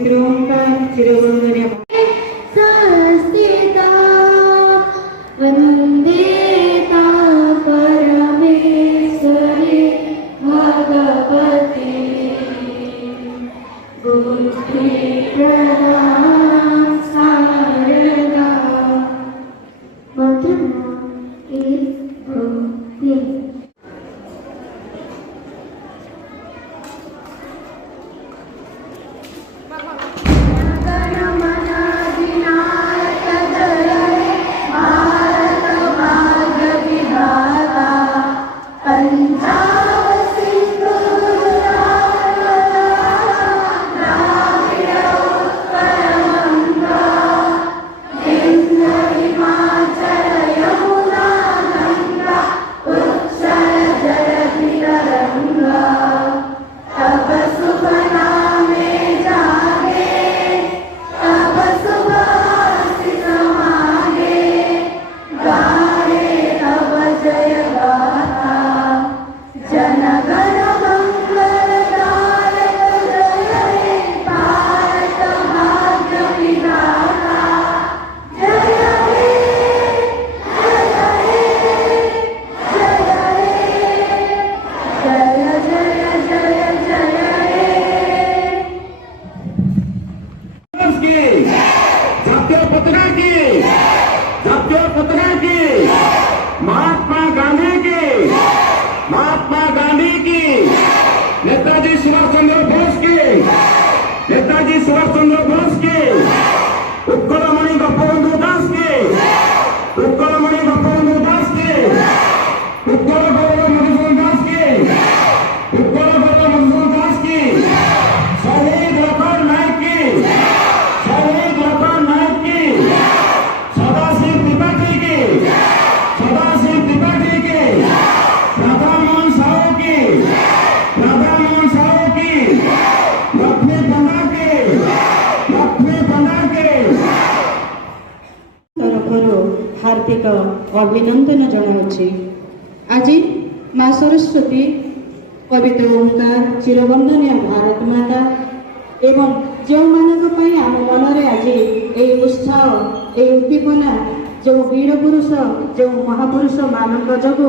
पवित्र ओंकार चिरवंदनीय संस्थिता वंदेता परमेश्वरी भगवती बुद्धि प्रदान शारदा मधुमा भक्ति महात्मा गांधी की, नेताजी सुभाष चंद्र बोस की, नेताजी सुभाष चंद्र बोस की, उत्कलमणि गोपबंधु दास की, उत्कलमणि गोपबंधु दास की, उत्कल गौरव मधुसूदन दास की, उत्कल गौरव मधुसूदन दास की, शहीद लखन नायक की, शहीद लखन नायक की, सदाशिव त्रिपाठी की, सदाशिव त्रिपाठी की, राधा मोहन साहू की, राधा मोहन साहू की, लक्ष्मी पंडा की, लक्ष्मी पंडा की तरफରୁ हार्दिक अभिनंदन जनाऊँगी। आज माँ सरस्वती पवित्र ओंकार चिरवंदनीय भारत माता एवं जो मानक आम मन आज ये उत्साह ये उद्दीपना जो वीर पुरुष जो महापुरुष मानक जो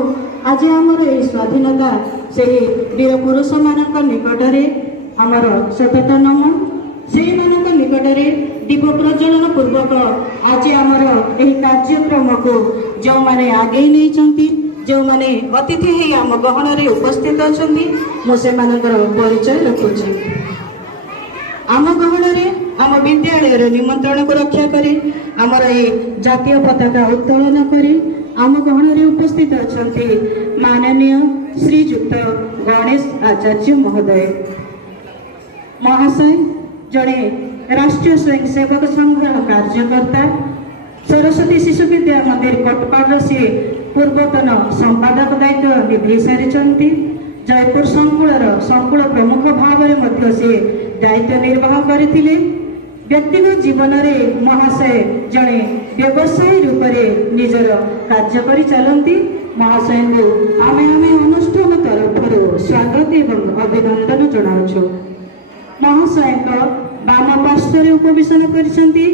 आज आमर ये स्वाधीनता से वीर पुरुष मानक निकटरे आमर सतत नमन से मानक निकटरे दीप प्रज्वलन पूर्वक आज आमर यही कार्यक्रम को जो माने आगे नहीं जो माने अतिथि ही आम गहन उपस्थित अच्छा मुझे परिचय रखुची। आम गहन आम विद्यालय निमंत्रण को रक्षा करी आमर ये जातीय पताका उत्तोलन करी आम गहन उपस्थित अच्छा माननीय श्रीजुक्त गणेश आचार्य महोदय महाशय जड़े राष्ट्रीय स्वयंसेवक संघ कार्यकर्ता सरस्वती शिशु विद्या मंदिर कटपाड़ सी पूर्वतन संपादक दायित्व निभे सारी जयपुर संकुल प्रमुख भाव में सी दायित्व निर्वाह करथिले। व्यक्तिगत जीवन में महाशय जड़े व्यवसायी रूप से निजर कार्य करि चलती। महाशय को आमे अनुष्ठान तरफ स्वागत एवं अभिनंदन जनाऊँ। महाशय बाम पार्श्वर उपवेशन करिसेंती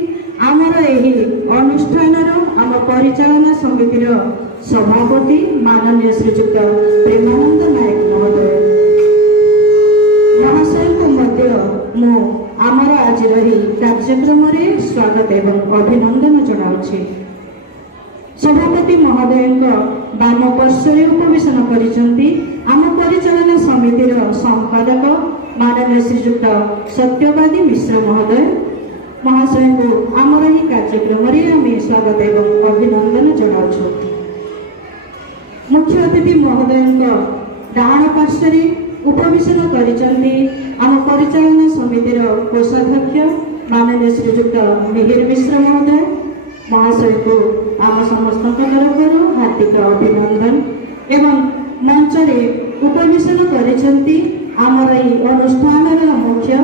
आमर यही अनुष्ठान आम परिचालना समितिर सभापति माननीय श्रीजुक्त प्रेमानंद नायक महोदय महाशय को मध्य मु आमर आज रही कार्यक्रम स्वागत एवं अभिनंदन जनाऊँ। सभापति महोदय बाम पार्श्वर उपवेशन करिसेंती आम परिचालना समितिर संपादक माननीय श्रीजुक्त सत्यवादी मिश्र महोदय महाशय को आमर ही कार्यक्रम आम स्वागत एवं अभिनंदन जनाऊँ। मुख्य अतिथि महोदय डाण पार्श्वर उपवेशन करिसेंती आम परिचालना समितिर कोषाध्यक्ष माननीय श्रीजुक्त मिहिर मिश्र महोदय महाशय को आम समस्त तरफ हार्दिक अभिनंदन एवं मंच उपवेशन करिसेंती आमर ये अनुष्ठान मुख्य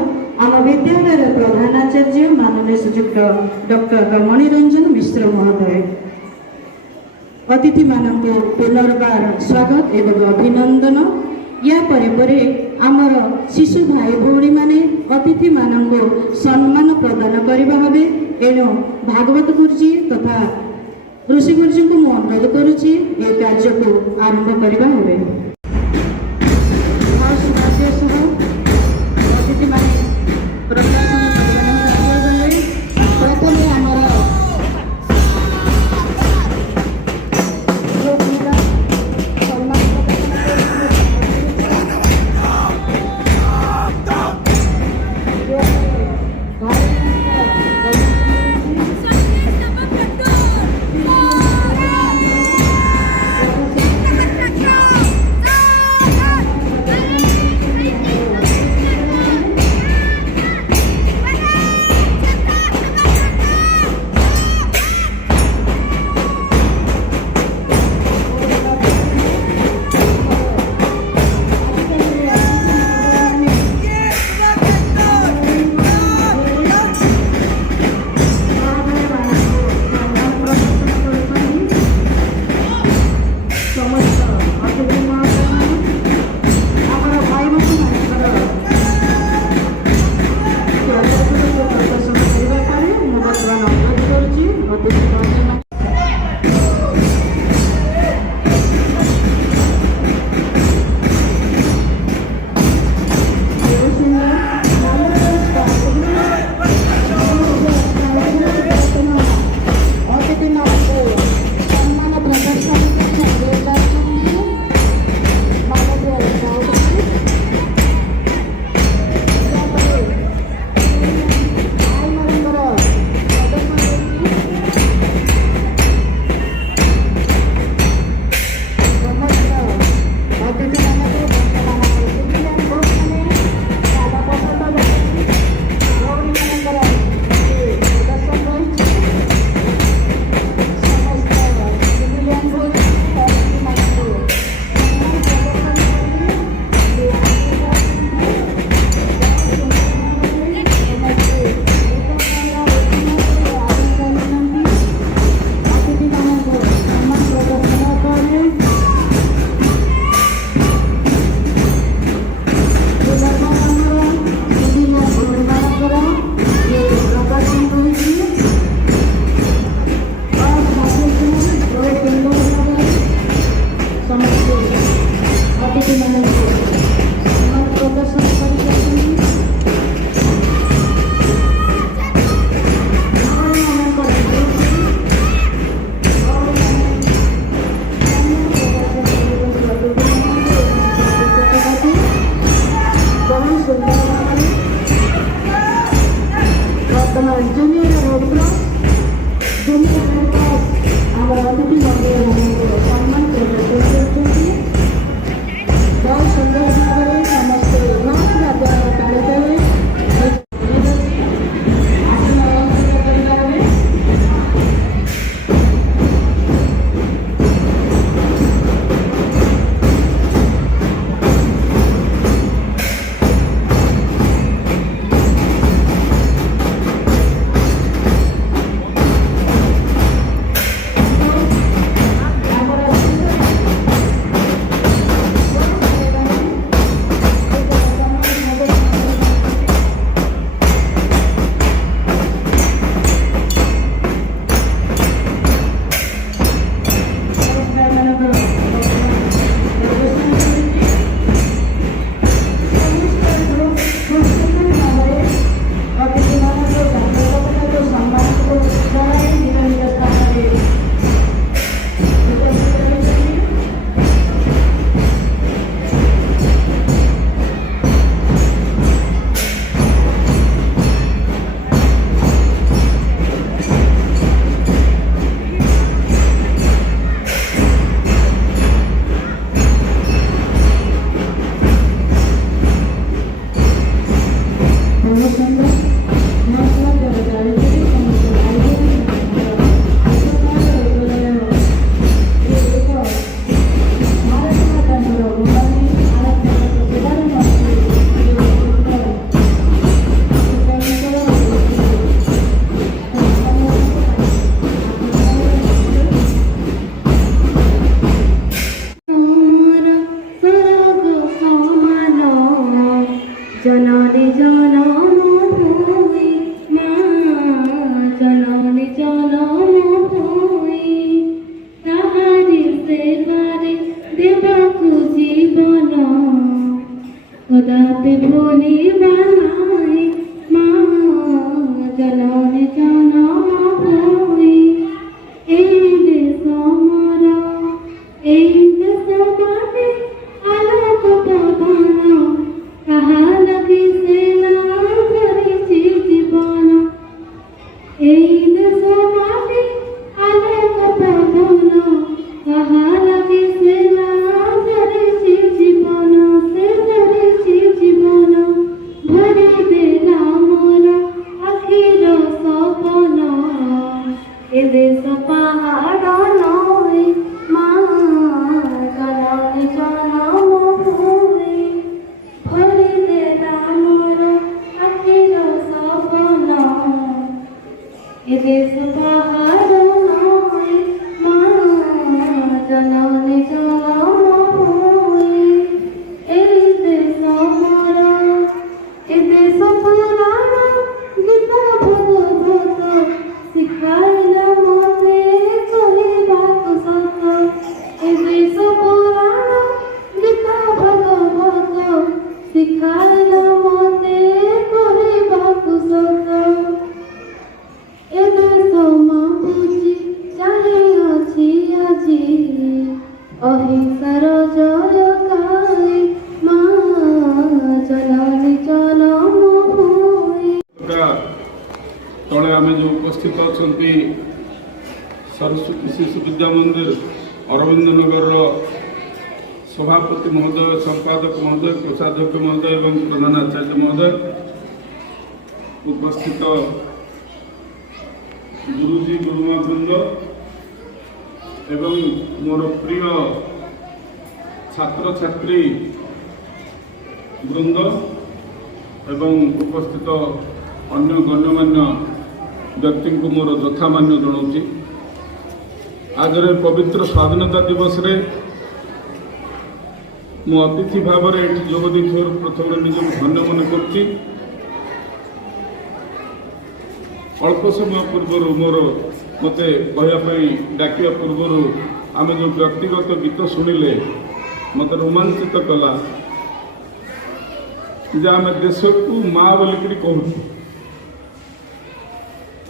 आम विद्यालय प्रधानाचार्य माननीय श्रीजुक्त डॉक्टर मणिरंजन मिश्र महोदय अतिथि मानक पुनर्बार स्वागत एवं अभिनंदन या परे परे आमर शिशु भाई भौणी माने अतिथि मानक सम्मान प्रदान करने हेबे। एणु भागवत गुरुजी तथा ऋषि गुरुजी को मु अनुरोध करुच्ची ए कार्य को आरंभ करने हेबे। अतिथि माने प्रथमे आमर কদাপি ভুলিবা নাই মা জননী জনম ভূমি। এই দেশ মোর, এই দেশ মাটি আলোক পবন, কাহা লাগি সেনা ধরিছি জীবন। এই দেশ মাটি আলোক পবন, কাহা লাগি সেনা ধরিছি জীবন। সে ধরিছি জীবন, ভরি দেলা মোর আখির সপন। এ দেশ পাহাড় নয় মা জননী জনম ভূমি। ভরি দেলা মোর আখির সপন। এ দেশ পাহাড় নয় মা জননী জনম ভূমি। এই দেশ মোর, এ দেশ পুরাণ গীতা ভগবত, শিখাইল মতে কহিବାକୁ সত। এ দেশ পুরাণ গীতা ভগবত, শিখাইল মতে কহিବାକୁ সত। এ দেশ মা বুঝি ଚାହିଁଅଛି ଆଜି, ଅହିଂସାର ଜୟକାରୀ ମା ଜନନୀ ଜନମ ଭୂମି। ତଳେ ଆମେ ଯେଉଁ ଉପସ୍ଥିତ ଅଛନ୍ତି ସରସ୍ୱତୀ ଶିଶୁ ବିଦ୍ୟା ମନ୍ଦିର ଅରବିନ୍ଦ ନଗରର ସଭାପତି ମହୋଦୟ, ସମ୍ପାଦକ ମହୋଦୟ, କୋଷାଧ୍ୟକ୍ଷ ମହୋଦୟ ଏବଂ ପ୍ରଧାନ ଆଚାର୍ଯ୍ୟ ମହୋଦୟ, ଉପସ୍ଥିତ ଗୁରୁଜୀ ଗୁରୁମା ବୃନ୍ଦ ଏବଂ ମୋର ପ୍ରିୟ ଛାତ୍ରଛାତ୍ରୀ ବୃନ୍ଦ ଏବଂ ଉପସ୍ଥିତ ଅନ୍ୟ ଗଣ୍ୟମାନ୍ୟ ବ୍ୟକ୍ତିଙ୍କୁ ମୋର ଯଥାମାନ୍ୟ ଜଣାଉଛି। ଆଜିର ପବିତ୍ର ସ୍ୱାଧୀନତା ଦିବସରେ ମୁଁ ଅତିଥି ଭାବରେ ଏଠି ଯୋଗ ଦେଇଥିବାରୁ ପ୍ରଥମେ ନିଜକୁ ଧନ୍ୟ ମନେ କରୁଛି। ଅଳ୍ପ ସମୟ ପୂର୍ବରୁ ମୋତେ କହିବା ପାଇଁ ଡାକିବା ପୂର୍ବରୁ ଆମେ ଯେଉଁ ବ୍ୟକ୍ତିଗତ ଗୀତ ଶୁଣିଲେ ମୋତେ ରୋମାଞ୍ଚିତ କଲା ଯେ ଆମେ ଦେଶକୁ ମା ବୋଲିକରି କହୁଛୁ।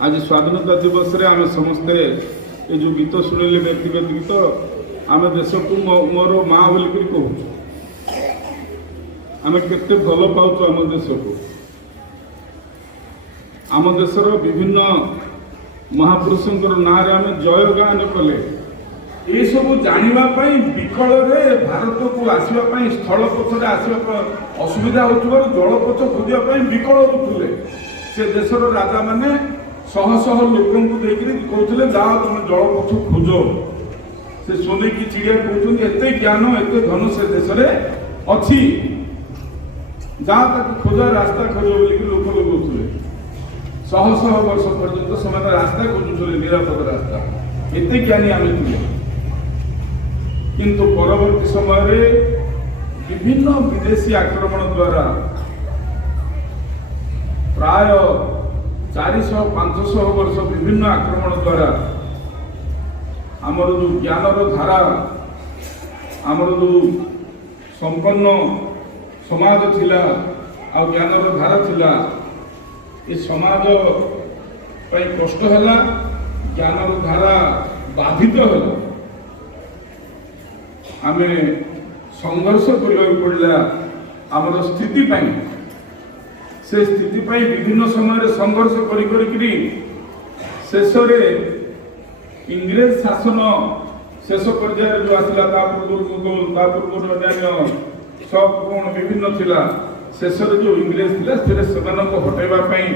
ଆଜି ସ୍ୱାଧୀନତା ଦିବସରେ ଆମେ ସମସ୍ତେ ଏ ଯେଉଁ ଗୀତ ଶୁଣିଲେ ବ୍ୟକ୍ତିଗତ ଗୀତ, ଆମେ ଦେଶକୁ ମୋର ମା ବୋଲିକରି କହୁଛୁ। ଆମେ କେତେ ଭଲ ପାଉଛୁ ଆମ ଦେଶକୁ। ଆମ ଦେଶର ବିଭିନ୍ନ ମହାପୁରୁଷଙ୍କର ନାଁରେ ଆମେ ଜୟ ଗାନ କଲେ। ଏସବୁ ଜାଣିବା ପାଇଁ ବିକଳରେ ଭାରତକୁ ଆସିବା ପାଇଁ, ସ୍ଥଳ ପଥରେ ଆସିବା ଅସୁବିଧା ହେଉଥିବାରୁ ଜଳପଥ ଖୋଜିବା ପାଇଁ ବିକଳ ହେଉଥିଲେ। ସେ ଦେଶର ରାଜାମାନେ ଶହ ଶହ ଲୋକଙ୍କୁ ଦେଇକରି କହୁଥିଲେ ଯାଅ ତମେ ଜଳପଥ ଖୋଜ। ସେ ଶୁଣିକି ଚିଡ଼ିଆ କହୁଛନ୍ତି ଏତେ ଜ୍ଞାନ ଏତେ ଧନ ସେ ଦେଶରେ ଅଛି, ଯାଅ ତାକୁ ଖୋଜ, ରାସ୍ତା ଖୋଜ ବୋଲିକି ଲୋକ ଲଗଉଥିଲେ। ଶହ ଶହ ବର୍ଷ ପର୍ଯ୍ୟନ୍ତ ସେମାନେ ରାସ୍ତା ଖୋଜୁଥିଲେ, ନିରାପଦ ରାସ୍ତା। ଏତେ ଜ୍ଞାନୀ ଆମେ ଥିଲେ। କିନ୍ତୁ ପରବର୍ତ୍ତୀ ସମୟରେ ବିଭିନ୍ନ ବିଦେଶୀ ଆକ୍ରମଣ ଦ୍ୱାରା ପ୍ରାୟ 400-500 ବର୍ଷ ବିଭିନ୍ନ ଆକ୍ରମଣ ଦ୍ୱାରା ଆମର ଯେଉଁ ଜ୍ଞାନର ଧାରା, ଆମର ଯେଉଁ ସମ୍ପନ୍ନ ସମାଜ ଥିଲା ଆଉ ଜ୍ଞାନର ଧାରା ଥିଲା, ଏ ସମାଜ ପାଇଁ କଷ୍ଟ ହେଲା, ଜ୍ଞାନର ଧାରା ବାଧିତ ହେଲା। ଆମେ ସଂଘର୍ଷ କରିବାକୁ ପଡ଼ିଲା ଆମର ସ୍ଥିତି ପାଇଁ। ସେ ସ୍ଥିତି ପାଇଁ ବିଭିନ୍ନ ସମୟରେ ସଂଘର୍ଷ କରିକରି ଶେଷରେ ଇଂରେଜ ଶାସନ ଶେଷ ପର୍ଯ୍ୟାୟରେ ଯେଉଁ ଆସିଲା, ତା ପୂର୍ବରୁ ଅନ୍ୟାନ୍ୟ ସବ କଣ ବିଭିନ୍ନ ଥିଲା। ଶେଷରେ ଯେଉଁ ଇଂରେଜ ଥିଲା ସେମାନଙ୍କୁ ହଟାଇବା ପାଇଁ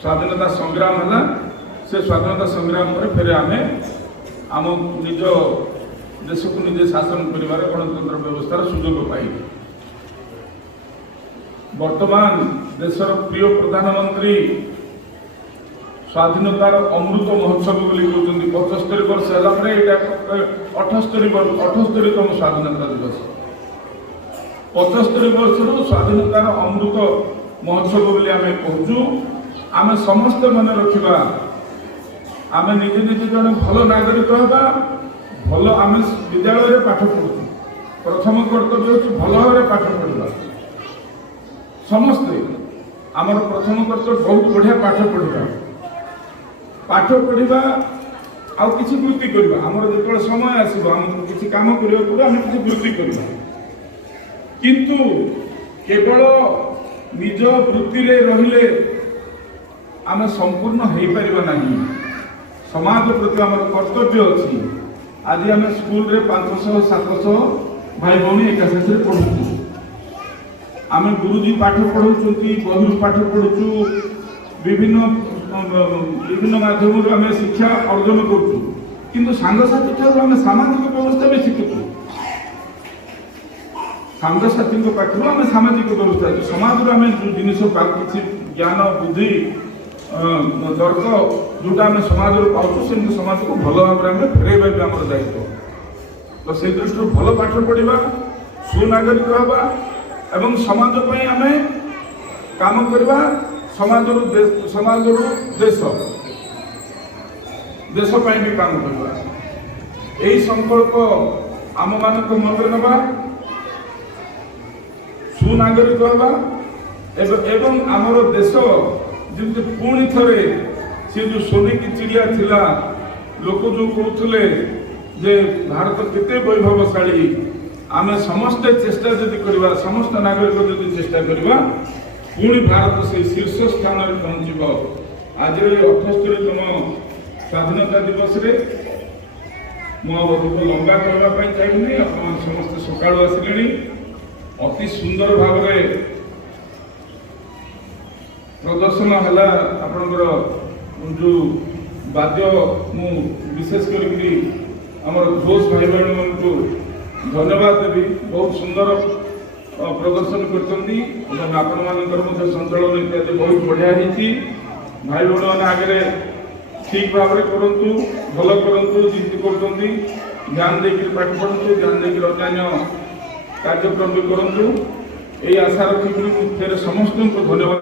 ସ୍ୱାଧୀନତା ସଂଗ୍ରାମ ହେଲା। ସେ ସ୍ୱାଧୀନତା ସଂଗ୍ରାମରେ ଫେରେ ଆମେ ଆମ ନିଜ ଦେଶକୁ ନିଜେ ଶାସନ କରିବାର ଗଣତନ୍ତ୍ର ବ୍ୟବସ୍ଥାର ସୁଯୋଗ ପାଇଲେ। ବର୍ତ୍ତମାନ ଦେଶର ପ୍ରିୟ ପ୍ରଧାନମନ୍ତ୍ରୀ ସ୍ୱାଧୀନତାର ଅମୃତ ମହୋତ୍ସବ ବୋଲି କହୁଛନ୍ତି। 75 ବର୍ଷ ହେଲା ପରେ ଏଇଟା 78ତମ ସ୍ୱାଧୀନତା ଦିବସ। 75 ବର୍ଷରୁ ସ୍ୱାଧୀନତାର ଅମୃତ ମହୋତ୍ସବ ବୋଲି ଆମେ କହୁଛୁ। ଆମେ ସମସ୍ତେ ମନେ ରଖିବା, ଆମେ ନିଜେ ନିଜେ ଜଣେ ଭଲ ନାଗରିକ ହେବା। ଭଲ ଆମେ ବିଦ୍ୟାଳୟରେ ପାଠ ପଢୁଛୁ, ପ୍ରଥମ କର୍ତ୍ତବ୍ୟ ହେଉଛି ଭଲ ଭାବରେ ପାଠ ପଢିବା। ସମସ୍ତେ ଆମର ପ୍ରଥମ କର୍ତ୍ତବ୍ୟ ବହୁତ ବଢ଼ିଆ ପାଠ ପଢ଼ିବା ଆଉ କିଛି ବୃତ୍ତି କରିବା। ଆମର ଯେତେବେଳେ ସମୟ ଆସିବ ଆମକୁ କିଛି କାମ କରିବାକୁ ପଡ଼ିବ, ଆମେ କିଛି ବୃତ୍ତି କରିବା। କିନ୍ତୁ କେବଳ ନିଜ ବୃତ୍ତିରେ ରହିଲେ ଆମେ ସମ୍ପୂର୍ଣ୍ଣ ହେଇପାରିବା ନାହିଁ। ସମାଜ ପ୍ରତି ଆମର କର୍ତ୍ତବ୍ୟ ଅଛି। ଆଜି ଆମେ ସ୍କୁଲରେ 500-700 ଭାଇ ଭଉଣୀ ଏକା ସାଥିରେ ପଢୁଛୁ। ଆମେ ଗୁରୁଜୀ ପାଠ ପଢାଉଛନ୍ତି, ବହିରୁ ପାଠ ପଢୁଛୁ, ବିଭିନ୍ନ ମାଧ୍ୟମରୁ ଆମେ ଶିକ୍ଷା ଅର୍ଜନ କରୁଛୁ। କିନ୍ତୁ ସାଙ୍ଗସାଥୀ ଠାରୁ ଆମେ ସାମାଜିକ ବ୍ୟବସ୍ଥା ବି ଶିଖୁଛୁ। ସାଙ୍ଗସାଥୀଙ୍କ ପାଖରୁ ଆମେ ସାମାଜିକ ବ୍ୟବସ୍ଥା, ସମାଜରୁ ଆମେ ଯେଉଁ ଜିନିଷ କିଛି ଜ୍ଞାନ ବୁଦ୍ଧି ତର୍କ ଯୋଉଟା ଆମେ ସମାଜରୁ ପାଉଛୁ, ସେମିତି ସମାଜକୁ ଭଲ ଭାବରେ ଆମେ ଫେରାଇବା ବି ଆମର ଦାୟିତ୍ୱ। ତ ସେଇ ଦୃଷ୍ଟିରୁ ଭଲ ପାଠ ପଢିବା, ସୁନାଗରିକ ହେବା ଏବଂ ସମାଜ ପାଇଁ ଆମେ କାମ କରିବା। ସମାଜରୁ ଦେଶ ପାଇଁ ବି କାମ କରିବା। ଏହି ସଂକଳ୍ପ ଆମମାନଙ୍କ ମନରେ ନେବା, ସୁନାଗରିକ ହେବା ଏବଂ ଆମର ଦେଶ ଯେମିତି ପୁଣି ଥରେ ସେ ଯେଉଁ ସୋନିକି ଚିଡ଼ିଆ ଥିଲା, ଲୋକ ଯେଉଁ କହୁଥିଲେ ଯେ ଭାରତ କେତେ ବୈଭବଶାଳୀ, ଆମେ ସମସ୍ତେ ଚେଷ୍ଟା ଯଦି କରିବା, ସମସ୍ତ ନାଗରିକ ଯଦି ଚେଷ୍ଟା କରିବା, ପୁଣି ଭାରତ ସେଇ ଶୀର୍ଷ ସ୍ଥାନରେ ପହଞ୍ଚିବ। ଆଜିର 78ତମ ସ୍ୱାଧୀନତା ଦିବସରେ ମୁଁ ଆଉ ଅଧିକ ଲମ୍ବା କରିବା ପାଇଁ ଚାହିଁନି। ଆପଣମାନେ ସମସ୍ତେ ସକାଳୁ ଆସିଲେଣି। ଅତି ସୁନ୍ଦର ଭାବରେ ପ୍ରଦର୍ଶନ ହେଲା ଆପଣଙ୍କର ଯେଉଁ ବାଦ୍ୟ, ମୁଁ ବିଶେଷ କରିକି ଆମର ଘୋଷ ଭାଇ ଭଉଣୀମାନଙ୍କୁ ଧନ୍ୟବାଦ ଦେବି। ବହୁତ ସୁନ୍ଦର ପ୍ରଦର୍ଶନ କରିଛନ୍ତି ଏବଂ ଆପଣମାନଙ୍କର ମଧ୍ୟ ସଞ୍ଚାଳନ ଇତ୍ୟାଦି ବହୁତ ବଢ଼ିଆ ହେଇଛି। ଭାଇ ଭଉଣୀମାନେ ଆଗରେ ଠିକ୍ ଭାବରେ କରନ୍ତୁ, ଭଲ କରନ୍ତୁ, ଯେମିତି କରୁଛନ୍ତି ଧ୍ୟାନ ଦେଇକରି ପାଠ ପଢ଼ନ୍ତୁ, ଧ୍ୟାନ ଦେଇକରି ଅନ୍ୟାନ୍ୟ କାର୍ଯ୍ୟକ୍ରମ ବି କରନ୍ତୁ। এই ଆଶା ରଖିକରି ମୁଁ ଫେରେ ସମସ୍ତଙ୍କୁ ଧନ୍ୟବାଦ।